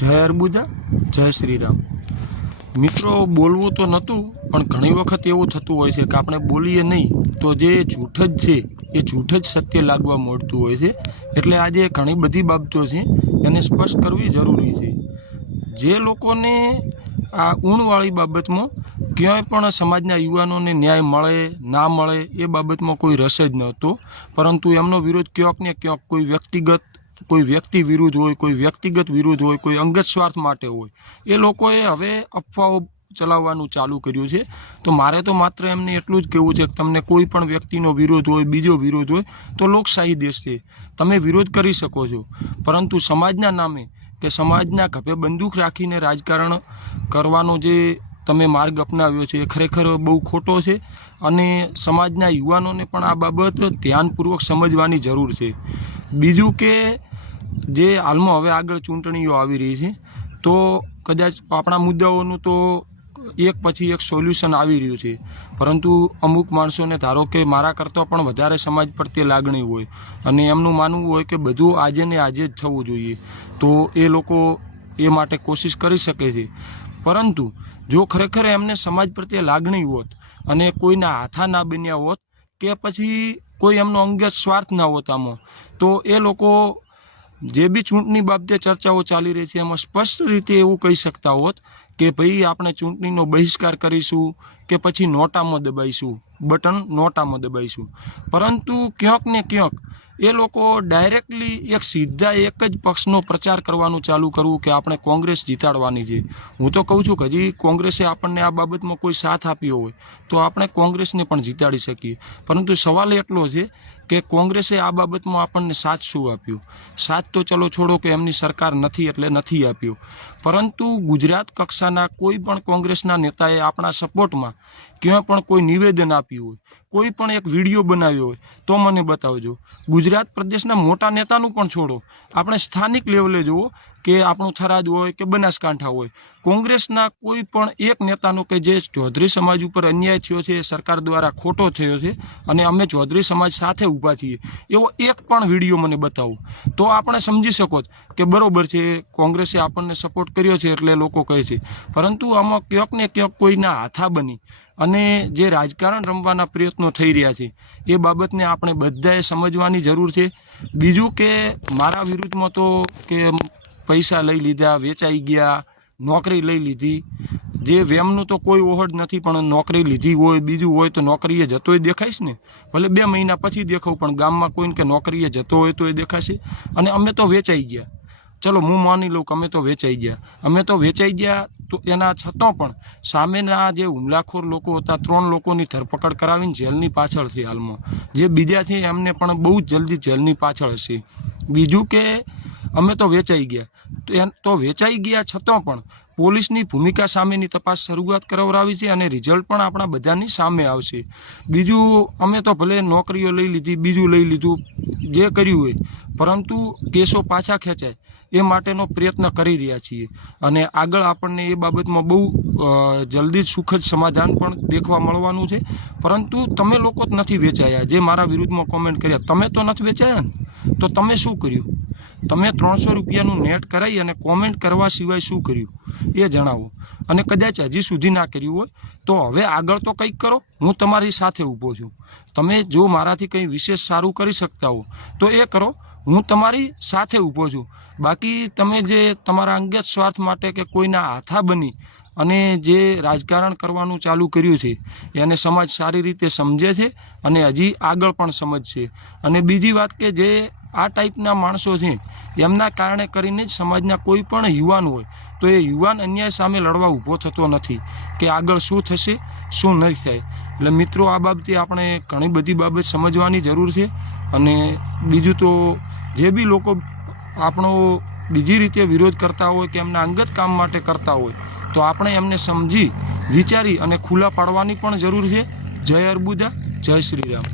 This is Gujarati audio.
જય અર્બુદા, જય શ્રીરામ। મિત્રો, બોલવું તો નહોતું, પણ ઘણી વખત એવું થતું હોય છે કે આપણે બોલીએ નહીં તો જે જૂઠ જ છે એ જૂઠ જ સત્ય લાગવા મળતું હોય છે। એટલે આજે ઘણી બધી બાબતો છે એને સ્પષ્ટ કરવી જરૂરી છે। જે લોકોને આ ઊણવાળી બાબતમાં ક્યાંય પણ સમાજના યુવાનોને ન્યાય મળે ના મળે એ બાબતમાં કોઈ રસ જ નહોતો, પરંતુ એમનો વિરોધ ક્યાંક ને ક્યાંક કોઈ વ્યક્તિ વિરુદ્ધ હોય, કોઈ વ્યક્તિગત વિરુદ્ધ હોય, કોઈ અંગત સ્વાર્થ માટે હોય, એ લોકોએ હવે અફવાઓ ચલાવવાનું ચાલુ કર્યું છે। તો મારે તો માત્ર એમને એટલું જ કહેવું છે કે તમને કોઈ પણ વ્યક્તિનો વિરોધ હોય, બીજો વિરોધ હોય, તો લોકશાહી દેશ છે, તમે વિરોધ કરી શકો છો, પરંતુ સમાજના નામે કે સમાજના ખભે બંદૂક રાખીને રાજકારણ કરવાનો જે તમે માર્ગ અપનાવ્યો છે એ ખરેખર બહુ ખોટો છે અને સમાજના યુવાનોને પણ આ બાબત ધ્યાનપૂર્વક સમજવાની જરૂર છે। બીજું કે જે હાલમાં હવે આગળ ચૂંટણીઓ આવી રહી છે, તો કદાચ આપણા મુદ્દાઓનું તો એક પછી એક સોલ્યુશન આવી રહ્યું છે, પરંતુ અમુક માણસોને ધારો કે મારા કરતાં પણ વધારે સમાજ પ્રત્યે લાગણી હોય અને એમનું માનવું હોય કે બધું આજે ને આજે જ થવું જોઈએ, તો એ લોકો એ માટે કોશિશ કરી શકે છે। પરંતુ જો ખરેખર એમને સમાજ પ્રત્યે લાગણી હોત અને કોઈના હાથા ના બન્યા હોત કે પછી કોઈ એમનો અંગત સ્વાર્થ ના હોત આમાં, તો એ લોકો જે બી ચૂંટણી બાબતે ચર્ચાઓ ચાલી રહી છે એમાં સ્પષ્ટ રીતે એવું કહી શકતા હોત કે ભાઈ આપણે ચૂંટણીનો બહિષ્કાર કરીશું કે પછી નોટામાં દબાઈશું, બટન નોટામાં દબાઈશું। પરંતુ ક્યાંક ને ક્યાંક એ લોકો ડાયરેક્ટલી સીધા એક જ પક્ષનો પ્રચાર કરવાનું ચાલુ કરવું કે આપણે કોંગ્રેસ જીતાડવાની છે। હું તો કહું છું કે હજી કોંગ્રેસે આપણને આ બાબતમાં કોઈ સાથ આપ્યો હોય તો આપણે કોંગ્રેસને પણ જીતાડી શકીએ, પરંતુ સવાલ એટલો છે કે કોંગ્રેસે આ બાબતમાં આપણને સાથ શું આપ્યું? સાથ તો ચલો છોડો કે એમની સરકાર નથી એટલે નથી આપ્યું, પરંતુ ગુજરાત કક્ષાના કોઈ પણ કોંગ્રેસના નેતાએ આપણા સપોર્ટમાં ક્યાં પણ કોઈ નિવેદન આપ્યું હોય, કોઈ પણ એક વિડીયો બનાવ્યો હોય તો મને બતાવજો। ગુજરાત પ્રદેશના મોટા નેતાનું પણ છોડો, આપણે સ્થાનિક લેવલે જુઓ કે આપણું થરાદ હોય કે બનાસકાંઠા હોય, કોંગ્રેસના કોઈ પણ એક નેતાનો કે જે ચૌધરી સમાજ ઉપર અન્યાય થયો છે, સરકાર દ્વારા ખોટો થયો છે અને અમે ચૌધરી સમાજ સાથે ઊભા છીએ, એવો એક પણ વિડીયો મને બતાવો તો આપણે સમજી શકો કે બરોબર છે, કોંગ્રેસે આપણને સપોર્ટ કર્યો છે એટલે લોકો કહે છે। પરંતુ આમાં ક્યાંક ને ક્યાંક કોઈના હાથા બની અને જે રાજકારણ રમવાના પ્રયત્નો થઈ રહ્યા છે એ બાબતને આપણે બધાએ સમજવાની જરૂર છે। બીજું કે મારા વિરુદ્ધમાં તો કે પૈસા લઈ લીધા, વેચાઈ ગયા, નોકરી લઈ લીધી, જે વેમનું તો કોઈ ઓહડ નથી, પણ નોકરી લીધી હોય, બીજું હોય તો નોકરીએ જતોય દેખાઈશ ને, ભલે 2 મહિના પછી દેખાવ, પણ ગામમાં કોઈને કે નોકરીએ જતો હોય તો એ દેખાશે। અને અમે તો વેચાઈ ગયા, ચલો હું માની લઉં કે અમે તો વેચાઈ ગયા, તો એના છતાં પણ સામેના જે હુમલાખોર લોકો હતા 3 લોકોની ધરપકડ કરાવીને જેલની પાછળ છે હાલમાં, જે બીજા છે એમને પણ બહુ જલ્દી જેલની પાછળ હશે। બીજું કે અમે તો વેચાઈ ગયા, તો વેચાઈ ગયા છતાં પણ પોલીસની ભૂમિકા સામેની તપાસ શરૂઆત કરાવરાવી છે અને રિઝલ્ટ પણ આપણા બધાની સામે આવશે। બીજું અમે તો ભલે નોકરીઓ લઈ લીધી, બીજું લઈ લીધું, જે કર્યું હોય, પરંતુ કેસો પાછા ખેંચાય એ માટેનો પ્રયત્ન કરી રહ્યા છીએ અને આગળ આપણને એ બાબતમાં બહુ જલ્દી જ સુખદ સમાધાન પણ દેખવા મળવાનું છે। પરંતુ તમે લોકો જ નથી વેચાયા, જે મારા વિરુદ્ધમાં કોમેન્ટ કર્યા, તમે તો નથી વેચાયા ને, તો તમે શું કર્યું? તમે 300 રૂપિયાનું નેટ કરાવી અને કોમેન્ટ કરવા સિવાય શું કર્યું એ જણાવો, અને કદાચ હજી સુધી ના કર્યું હોય તો હવે આગળ તો કંઈક કરો, હું તમારી સાથે ઊભો છું। તમે જો મારાથી કંઈ વિશેષ સારું કરી શકતા હો તો એ કરો, હું તમારી સાથે ઊભો છું। બાકી તમે જે તમારા અંગત સ્વાર્થ માટે કે કોઈના હાથા બની અને જે રાજકારણ કરવાનું ચાલુ કર્યું છે એને સમાજ સારી રીતે સમજે છે અને હજી આગળ પણ સમજશે। અને બીજી વાત કે જે આ ટાઈપના માણસો છે એમના કારણે કરીને જ સમાજના કોઈ પણ યુવાન હોય તો એ યુવાન અન્યાય સામે લડવા ઊભો થતો નથી કે આગળ શું થશે શું નહીં થાય। એટલે મિત્રો, આ બાબતે આપણે ઘણી બધી બાબત સમજવાની જરૂર છે। અને બીજું તો જે બી લોકો આપણો બીજી રીતે વિરોધ કરતા હોય કે એમના અંગત કામ માટે કરતા હોય તો આપણે એમને સમજી વિચારી અને ખુલ્લા પાડવાની પણ જરૂર છે। જય અર્બુદા, જય શ્રીરામ।